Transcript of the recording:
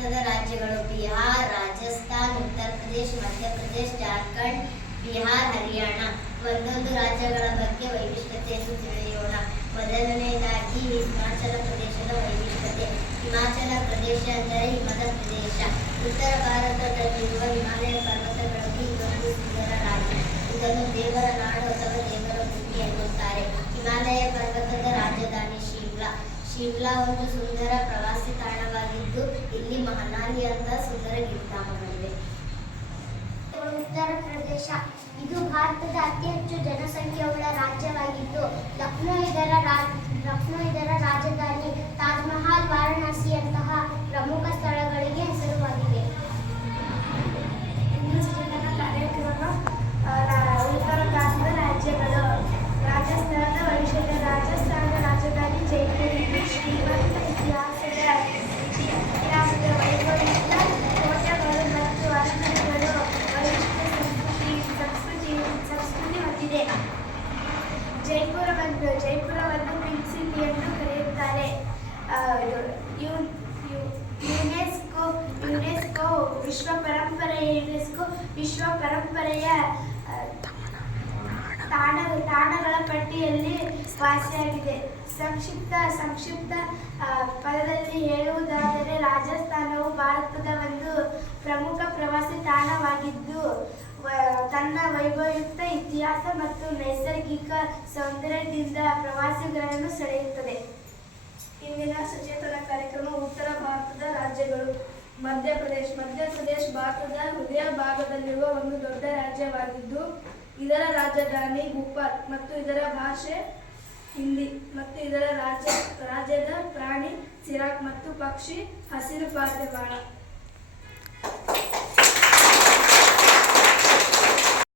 ಭಾರತದ ರಾಜ್ಯಗಳು ಬಿಹಾರ್, ರಾಜಸ್ಥಾನ್, ಉತ್ತರ ಪ್ರದೇಶ್, ಮಧ್ಯಪ್ರದೇಶ್, ಜಾರ್ಖಂಡ್, ಬಿಹಾರ್, ಹರಿಯಾಣ. ಒಂದೊಂದು ರಾಜ್ಯಗಳ ಬಗ್ಗೆ ವೈಶಿಷ್ಟ್ಯತೆಯನ್ನು ತಿಳಿಯೋಣ. ಮೊದಲನೆಯದಾಗಿ ಹಿಮಾಚಲ ಪ್ರದೇಶದ ವೈಶಿಷ್ಟ್ಯತೆ. ಹಿಮಾಚಲ ಪ್ರದೇಶ ಅಂದರೆ ಹಿಮದ ಪ್ರದೇಶ. ಉತ್ತರ ಭಾರತದಲ್ಲಿರುವ ಹಿಮಾಲಯ ಪರ್ವತಗಳಲ್ಲಿ ಇದೊಂದು ಸುಂದರ ರಾಜ್ಯ. ಇದನ್ನು ದೇವರ ನಾಡು ಅಥವಾ ದೇವರ ಭೂಮಿ ಎನ್ನುತ್ತಾರೆ. ಹಿಮಾಲಯ ಪರ್ವತದ ರಾಜಧಾನಿ ಶಿಮ್ಲಾ. ಶಿಮ್ಲಾ ಒಂದು ಸುಂದರ ಪ್ರವಾಸಿ ತಾಣವಾಗಿದ್ದು ಇಲ್ಲಿ ಮಹನಾಲಿ ಅಂತ ಸುಂದರ ಗಿರಿಧಾಮಗಳಿವೆ. ಉತ್ತರ ಪ್ರದೇಶ ಇದು ಭಾರತದ ಅತಿ ಹೆಚ್ಚು ಜನಸಂಖ್ಯೆಯುಳ್ಳ ರಾಜ್ಯವಾಗಿದ್ದು ಲಕ್ನೋ ಇದರ ರಾಜಧಾನಿ. ತಾಜ್ ಮಹಲ್, ವಾರಣಾಸಿಯಂತಹ ಪ್ರಮುಖ ಸ್ಥಳಗಳಿಗೆ ಹೆಸರುವಾಗಿದೆ. ಕಾರ್ಯಕ್ರಮ ಉತ್ತರ ಭಾರತದ ರಾಜ್ಯಗಳು. ರಾಜಸ್ಥಾನದ ವೈಶಿಷ್ಟ್ಯ. ರಾಜಸ್ಥಾನದ ರಾಜಧಾನಿ ಜೈಪುರ. ಶ್ರೀಮಂತ ಇತಿಹಾಸದ ವೈಭವಯುತ ಕೋಟೆಗಳು ಮತ್ತು ಅರಮನೆಗಳು ವೈಶಿಷ್ಟ್ಯ ಸಂಸ್ಕೃತಿ ಹೊಂದಿದೆ. ಜೈಪುರವನ್ನು ಪಿಂಕ್ ಸಿಟಿ ಎಂದು ಕರೆಯುತ್ತಾರೆ. ಯುನೆಸ್ಕೋ ವಿಶ್ವ ಪರಂಪರೆಯ ತಾಣಗಳ ಪಟ್ಟಿಯಲ್ಲಿ ವಾಸಿಯಾಗಿದೆ. ಸಂಕ್ಷಿಪ್ತ ಪದದಲ್ಲಿ ಹೇಳುವುದಾದರೆ ರಾಜಸ್ಥಾನವು ಭಾರತದ ಒಂದು ಪ್ರಮುಖ ಪ್ರವಾಸಿ ತಾಣವಾಗಿದ್ದು ತನ್ನ ವೈಭವಯುಕ್ತ ಇತಿಹಾಸ ಮತ್ತು ನೈಸರ್ಗಿಕ ಸೌಂದರ್ಯದಿಂದ ಪ್ರವಾಸಿಗರನ್ನು ಸೆಳೆಯುತ್ತದೆ. ಇಂದಿನ ಸಚೇತನ ಕಾರ್ಯಕ್ರಮ ಉತ್ತರ ಭಾರತದ ರಾಜ್ಯಗಳು. ಮಧ್ಯಪ್ರದೇಶ್ ಭಾರತದ ಹೃದಯ ಭಾಗದಲ್ಲಿರುವ ಒಂದು ದೊಡ್ಡ ರಾಜ್ಯವಾಗಿದ್ದು ಇದರ ರಾಜಧಾನಿ ಭೋಪಾಲ್ ಮತ್ತು ಇದರ ಭಾಷೆ ಹಿಂದಿ ಮತ್ತು ಇದರ ರಾಜ್ಯದ ಪ್ರಾಣಿ ಚಿರಾಗ್ ಮತ್ತು ಪಕ್ಷಿ ಹಸಿರು ಪಾರಿವಾಳ.